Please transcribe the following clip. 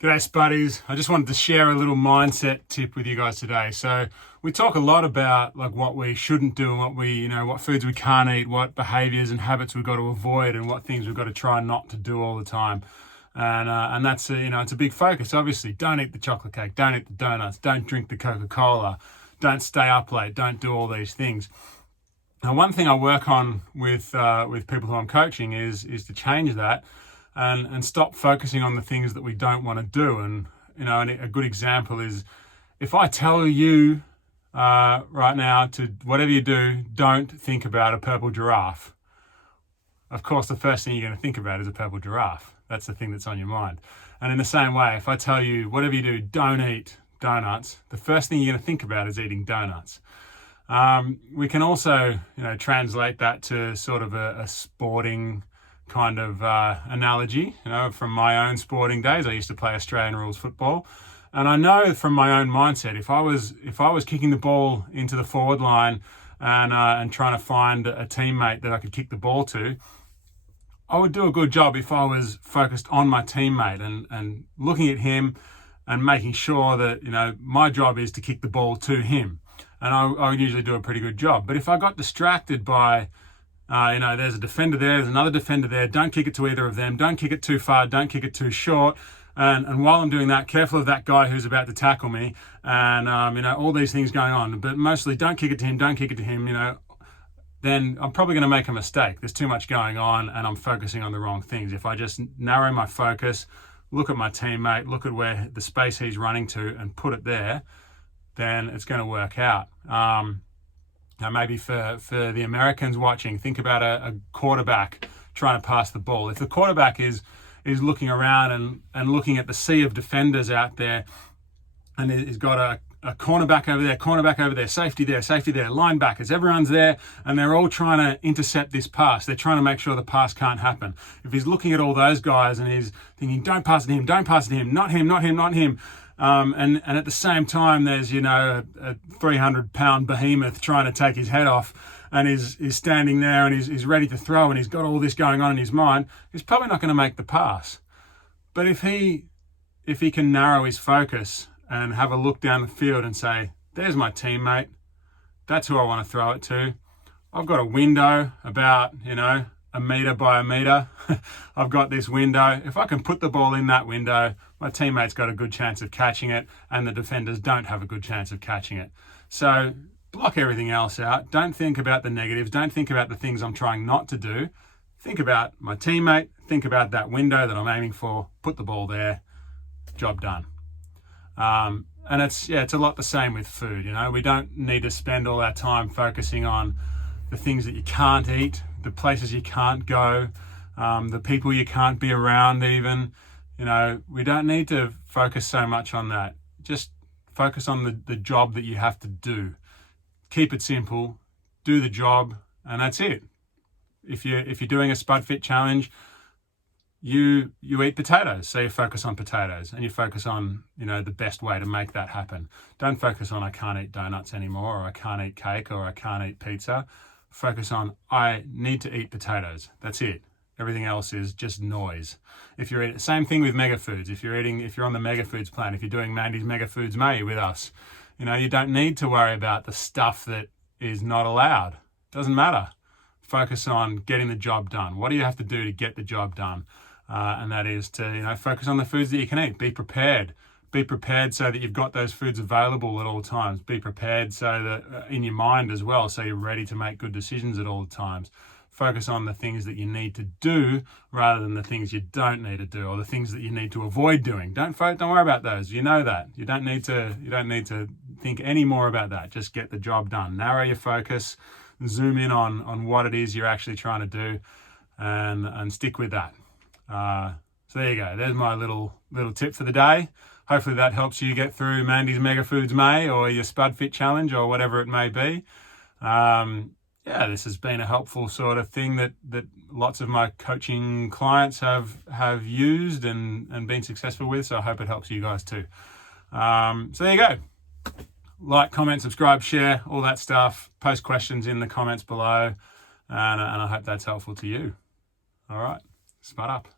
G'day Spuddies. I just wanted to share a little mindset tip with you guys today. So we talk a lot about like what we shouldn't do and what foods we can't eat, what behaviors and habits we've got to avoid and what things we've got to try not to do all the time. And that's it's a big focus. Obviously, don't eat the chocolate cake, don't eat the donuts, don't drink the Coca-Cola, don't stay up late, don't do all these things. Now, one thing I work on with people who I'm coaching is to change that and stop focusing on the things that we don't want to do. And a good example is if I tell you right now to whatever you do, don't think about a purple giraffe. Of course, the first thing you're going to think about is a purple giraffe. That's the thing that's on your mind. And in the same way, if I tell you whatever you do, don't eat donuts, the first thing you're going to think about is eating donuts. We can also, translate that to sort of a sporting kind of analogy. From my own sporting days, I used to play Australian rules football, and I know from my own mindset, if I was kicking the ball into the forward line and trying to find a teammate that I could kick the ball to, I would do a good job if I was focused on my teammate and looking at him and making sure that my job is to kick the ball to him. And I would usually do a pretty good job. But if I got distracted by, there's a defender there's another defender there, don't kick it to either of them, don't kick it too far, don't kick it too short. And while I'm doing that, careful of that guy who's about to tackle me. And, all these things going on. But mostly don't kick it to him, then I'm probably going to make a mistake. There's too much going on and I'm focusing on the wrong things. If I just narrow my focus, look at my teammate, look at where the space he's running to and put it there, then it's going to work out. Now maybe for the Americans watching, think about a quarterback trying to pass the ball. If the quarterback is looking around and looking at the sea of defenders out there, and he's got a cornerback over there, safety there, linebackers, everyone's there, and they're all trying to intercept this pass. They're trying to make sure the pass can't happen. If he's looking at all those guys and he's thinking, don't pass it to him, not him, and at the same time, there's, a 300-pound behemoth trying to take his head off and is standing there and he's ready to throw and he's got all this going on in his mind, he's probably not going to make the pass. But if he can narrow his focus and have a look down the field and say, there's my teammate, that's who I want to throw it to. I've got a window about, a meter by a meter. I've got this window. If I can put the ball in that window, my teammate's got a good chance of catching it and the defenders don't have a good chance of catching it. So block everything else out. Don't think about the negatives. Don't think about the things I'm trying not to do. Think about my teammate. Think about that window that I'm aiming for. Put the ball there. Job done. And it's a lot the same with food. We don't need to spend all our time focusing on the things that you can't eat, the places you can't go, the people you can't be around even. We don't need to focus so much on that. Just focus on the job that you have to do. Keep it simple, do the job, and that's it. If you're doing a Spud Fit challenge, you eat potatoes, so you focus on potatoes and you focus on, the best way to make that happen. Don't focus on I can't eat donuts anymore, or I can't eat cake, or I can't eat pizza. Focus on I need to eat potatoes. That's it. Everything else is just noise. If you're eating, same thing with mega foods. If you're on the mega foods plan, if you're doing Mandy's Mega Foods May with us, you don't need to worry about the stuff that is not allowed. Doesn't matter. Focus on getting the job done. What do you have to do to get the job done? And that is to, focus on the foods that you can eat. Be prepared. Be prepared so that you've got those foods available at all times. Be prepared so that in your mind as well, so you're ready to make good decisions at all times. Focus on the things that you need to do rather than the things you don't need to do, or the things that you need to avoid doing. Don't worry about those. You know that. You don't need to think any more about that. Just get the job done. Narrow your focus, zoom in on what it is you're actually trying to do, and stick with that. So there you go. There's my little tip for the day. Hopefully that helps you get through Mandy's Mega Foods May or your Spud Fit Challenge or whatever it may be. This has been a helpful sort of thing that lots of my coaching clients have used and been successful with. So I hope it helps you guys too. So there you go. Like, comment, subscribe, share, all that stuff. Post questions in the comments below. And I hope that's helpful to you. All right. Spud up.